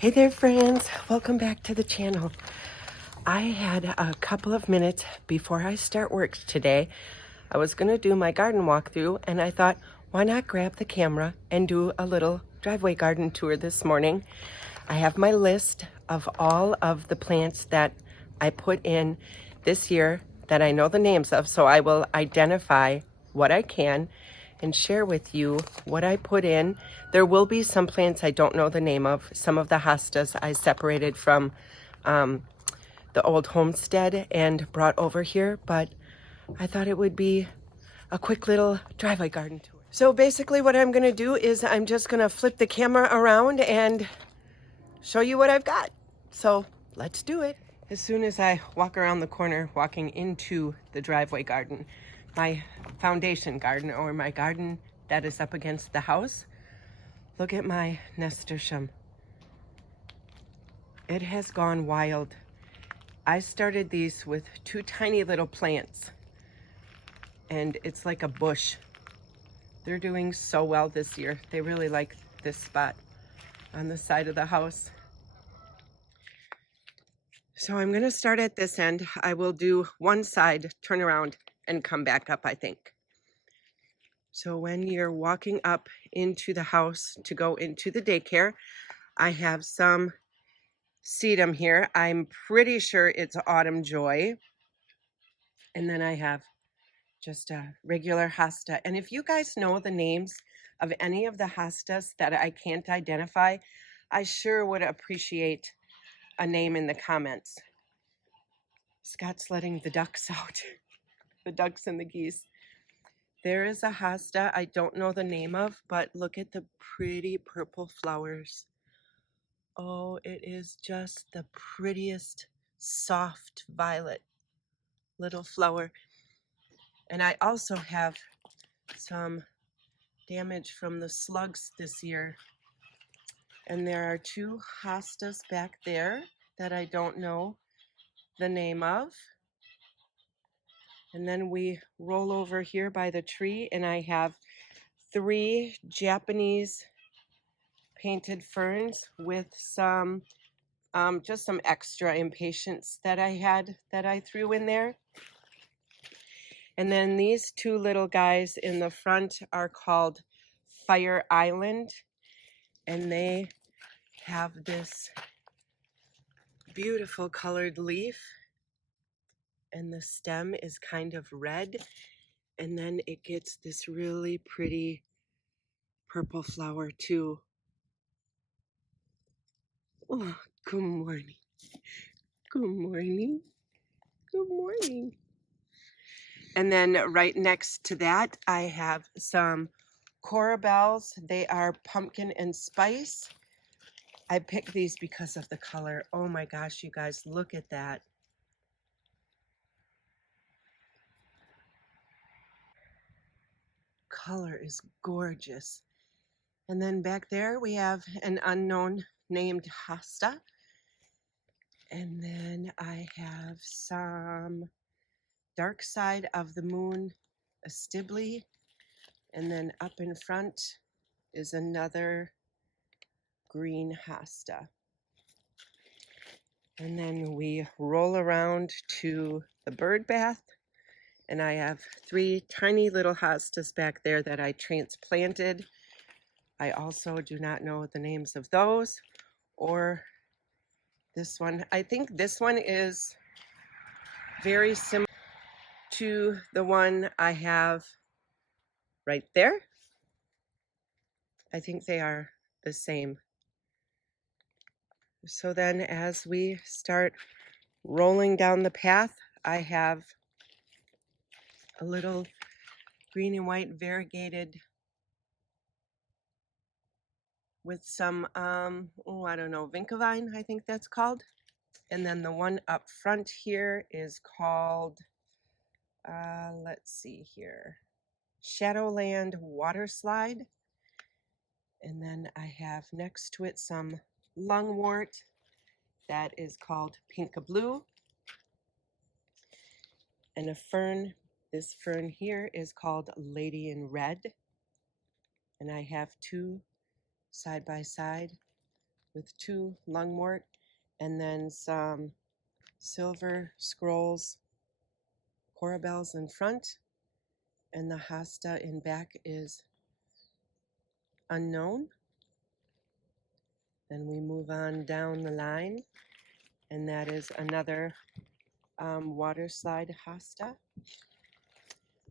Hey there, friends. Welcome back to the channel. I had a couple of minutes before I start work today. I was going to do my garden walkthrough, and I thought, why not grab the camera and do a little driveway garden tour this morning. I have my list of all of the plants that I put in this year that I know the names of, so I will identify what I can and share with you what I put in. There will be some plants I don't know the name of. Some of the hostas I separated from the old homestead and brought over here, but I thought it would be a quick little driveway garden tour. So basically what I'm gonna do is I'm just gonna flip the camera around and show you what I've got. So let's do it. As soon as I walk around the corner, walking into the driveway garden, my foundation garden, or my garden that is up against the house, look at my nasturtium. It has gone wild. I started these with two tiny little plants, and it's like a bush. They're doing so well this year. They really like this spot on the side of the house. So I'm going to start at this end. I will do one side, turn around, and come back up, I think. So when you're walking up into the house to go into the daycare, I have some sedum here. I'm pretty sure it's Autumn Joy. And then I have just a regular hosta. And if you guys know the names of any of the hostas that I can't identify, I sure would appreciate a name in the comments. Scott's letting the ducks out, the ducks and the geese. There is a hosta I don't know the name of, but look at the pretty purple flowers. Oh, it is just the prettiest soft violet little flower. And I also have some damage from the slugs this year. And there are two hostas back there that I don't know the name of. And then we roll over here by the tree, and I have three Japanese painted ferns with some just some extra impatiens that I had that I threw in there. And then these two little guys in the front are called Fire Island, and they have this beautiful colored leaf, and the stem is kind of red, and then it gets this really pretty purple flower too. Oh, good morning. Good morning. Good morning. And then right next to that, I have some corabels. They are pumpkin and spice. I picked these because of the color. Oh my gosh, you guys, look at that. Color is gorgeous. And then back there we have an unknown named hosta. And then I have some Dark Side of the Moon Stibli. And then up in front is another green hosta. And then we roll around to the bird bath. And I have three tiny little hostas back there that I transplanted. I also do not know the names of those, or this one. I think this one is very similar to the one I have right there. I think they are the same. So then as we start rolling down the path, I have a little green and white variegated with some, oh, I don't know, Vinkavine, I think that's called. And then the one up front here is called, let's see here, Shadowland Water Slide. And then I have next to it some lungwort that is called Pinka Blue. And a fern, this fern here is called Lady in Red. And I have two side by side. with 2 lungwort and then some silver scrolls, corabels in front, and the hosta in back is unknown. Then we move on down the line, and that is another water slide hosta.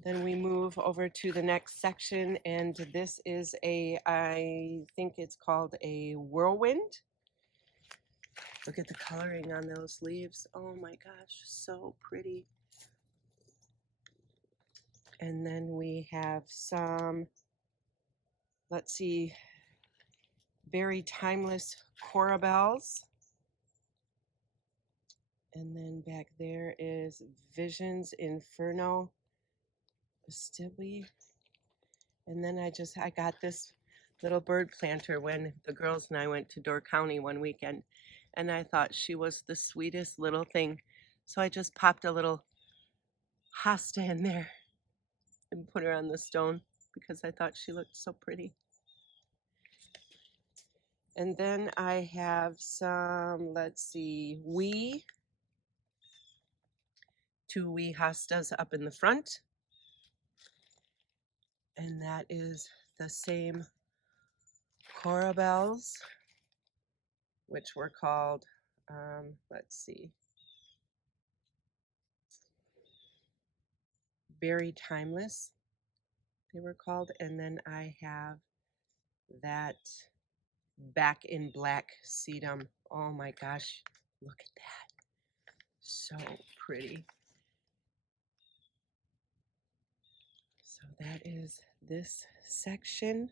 Then we move over to the next section, and this is I think it's called a whirlwind. Look at the coloring on those leaves. Oh my gosh, so pretty. And then we have some, let's see, very timeless corabels. And then back there is Visions Inferno Stibby. And then I got this little bird planter when the girls and I went to Door County one weekend, and I thought she was the sweetest little thing. So I just popped a little hosta in there and put her on the stone because I thought she looked so pretty. And then I have some, let's see, two wee hostas up in the front. And that is the same corabels, which were called, let's see, Very Timeless, they were called. And then I have that Back in Black sedum. Oh my gosh, look at that. So pretty. So that is this section.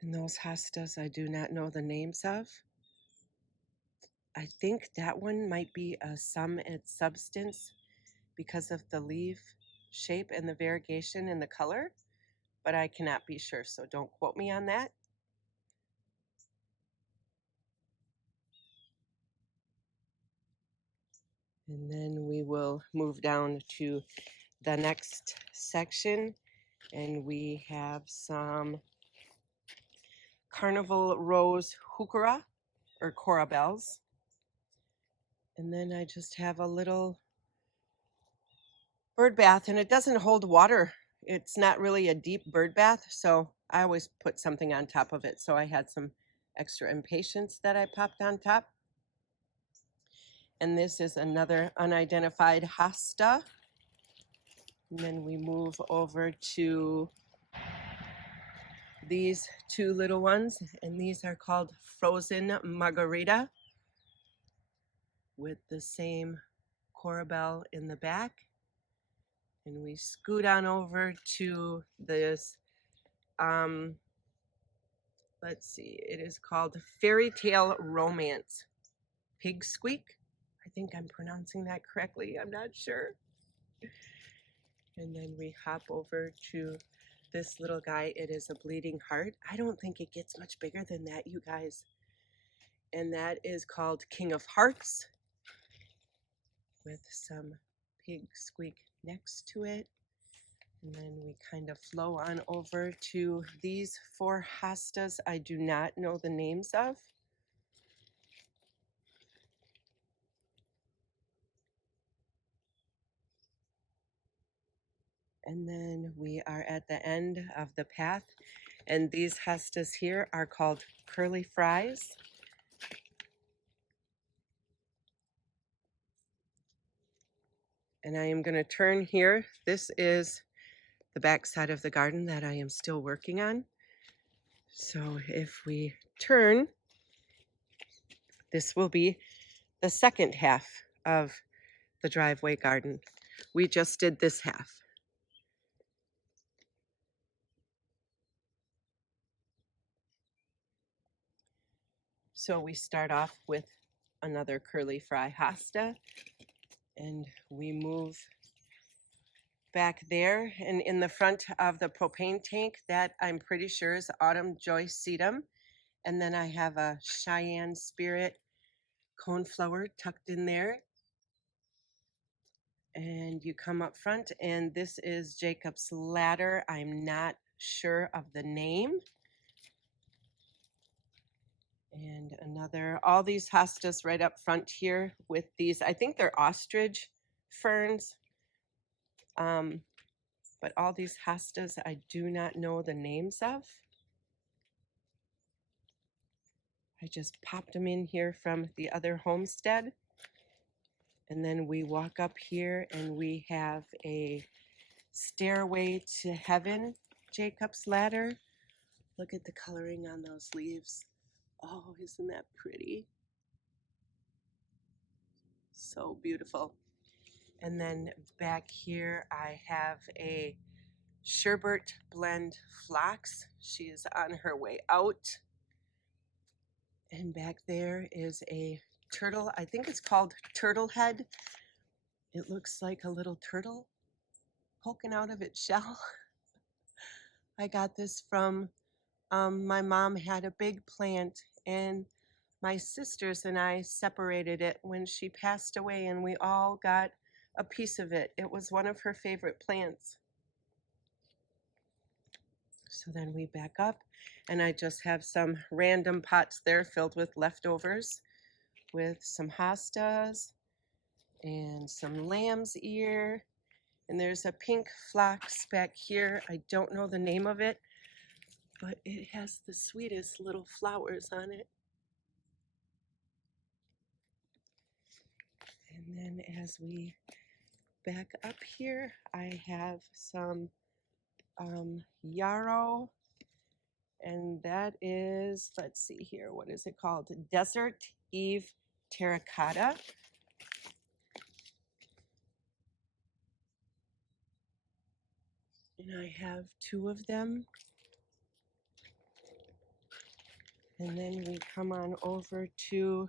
And those hostas I do not know the names of. I think that one might be a sum and substance because of the leaf shape and the variegation in the color, but I cannot be sure, so don't quote me on that. And then we will move down to the next section, and we have some Carnival Rose Heuchera or corabels. And then I just have a little bird bath, and it doesn't hold water. It's not really a deep bird bath, so I always put something on top of it. So I had some extra impatiens that I popped on top. And this is another unidentified hosta. And then we move over to these 2 little ones, and these are called Frozen Margarita with the same corabel in the back. And we scoot on over to this, let's see, it is called Fairy Tale Romance Pig Squeak. I think I'm pronouncing that correctly, I'm not sure. And then we hop over to this little guy. It is a bleeding heart. I don't think it gets much bigger than that, you guys. And that is called King of Hearts with some pig squeak next to it. And then we kind of flow on over to these 4 hostas I do not know the names of. And then we are at the end of the path. And these hostas here are called Curly Fries. And I am going to turn here. This is the back side of the garden that I am still working on. So if we turn, this will be the second half of the driveway garden. We just did this half. So we start off with another curly fry hosta, and we move back there, and in the front of the propane tank, that I'm pretty sure is Autumn Joy sedum. And then I have a Cheyenne Spirit coneflower tucked in there. And you come up front, and this is Jacob's ladder. I'm not sure of the name. And another, all these hostas right up front here with these, I think they're ostrich ferns. But all these hostas I do not know the names of. I just popped them in here from the other homestead. And then we walk up here and we have a stairway to heaven, Jacob's ladder. Look at the coloring on those leaves. Oh, isn't that pretty? So beautiful. And then back here I have a sherbet blend phlox. She is on her way out. And back there is a turtle. I think it's called turtle head. It looks like a little turtle poking out of its shell. I got this from my mom had a big plant, and my sisters and I separated it when she passed away, and we all got a piece of it. It was one of her favorite plants. So then we back up, and I just have some random pots there filled with leftovers with some hostas and some lamb's ear. And there's a pink phlox back here. I don't know the name of it, but it has the sweetest little flowers on it. And then as we back up here, I have some yarrow, and that is, let's see here, what is it called? Desert Eve Terracotta. And I have 2 of them. And then we come on over to,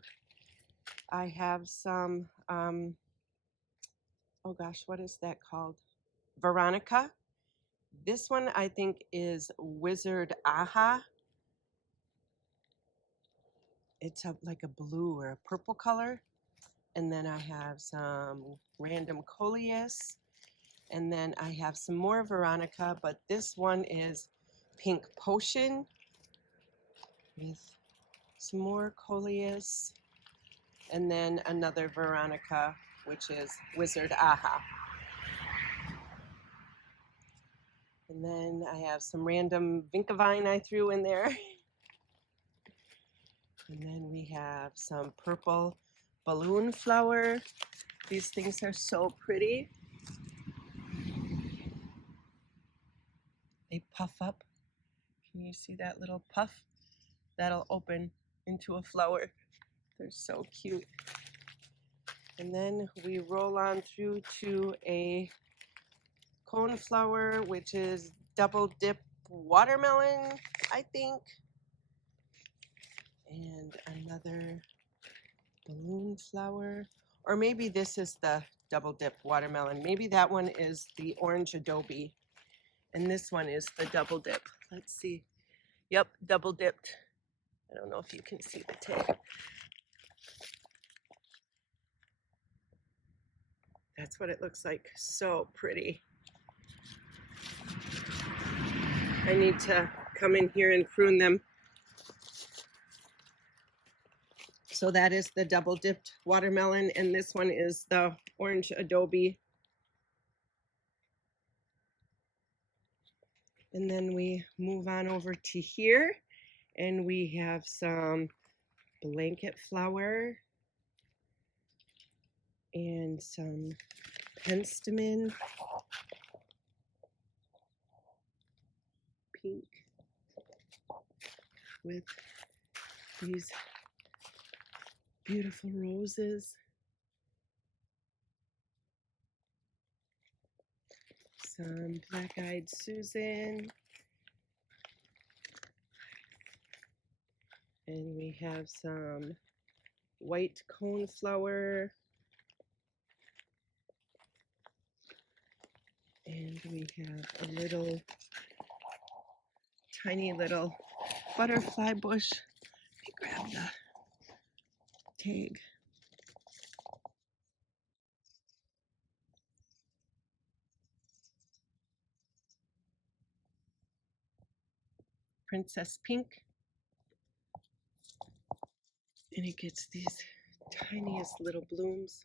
I have some, oh gosh, what is that called? Veronica. This one I think is Wizard Aha. It's like a blue or a purple color. And then I have some random coleus. And then I have some more Veronica, but this one is Pink Potion with some more coleus. And then another Veronica, which is Wizard Aha. And then I have some random Vinkavine I threw in there. And then we have some purple balloon flower. These things are so pretty. They puff up. Can you see that little puff? That'll open into a flower. They're so cute. And then we roll on through to a coneflower, which is double dip watermelon, I think. And another balloon flower. Or maybe this is the double dip watermelon. Maybe that one is the orange adobe. And this one is the double dip. Let's see. Yep, double dipped. I don't know if you can see the tag. That's what it looks like. So pretty. I need to come in here and prune them. So that is the double dipped watermelon, and this one is the orange adobe. And then we move on over to here, and we have some blanket flower and some penstemon, pink, with these beautiful roses. Some black-eyed Susan. And we have some white coneflower. And we have a little, tiny little butterfly bush. Let me grab the tag. Princess Pink. And it gets these tiniest little blooms.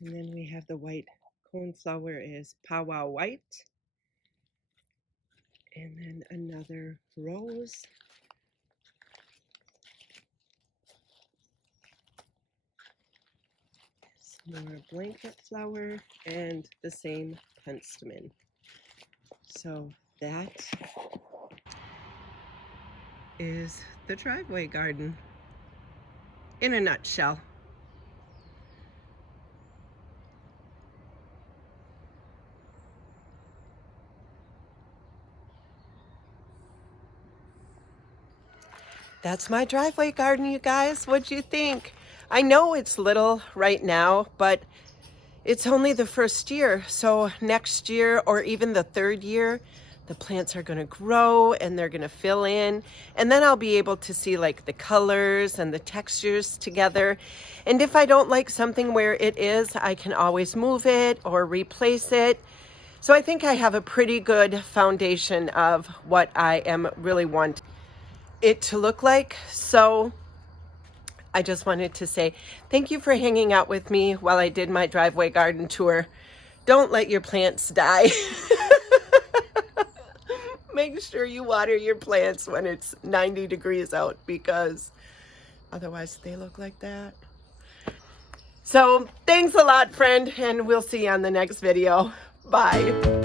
And then we have the white coneflower is Powwow White. And then another rose. Some more blanket flower and the same penstemon. So that is the driveway garden in a nutshell. That's my driveway garden, you guys. What'd you think? I know it's little right now, but it's only the first year. So next year or even the third year, the plants are gonna grow and they're gonna fill in. And then I'll be able to see like the colors and the textures together. And if I don't like something where it is, I can always move it or replace it. So I think I have a pretty good foundation of what I am really wanting it to look like. So I just wanted to say thank you for hanging out with me while I did my driveway garden tour. Don't let your plants die. Make sure you water your plants when it's 90 degrees out, because otherwise they look like that. So thanks a lot, friend, and we'll see you on the next video. Bye.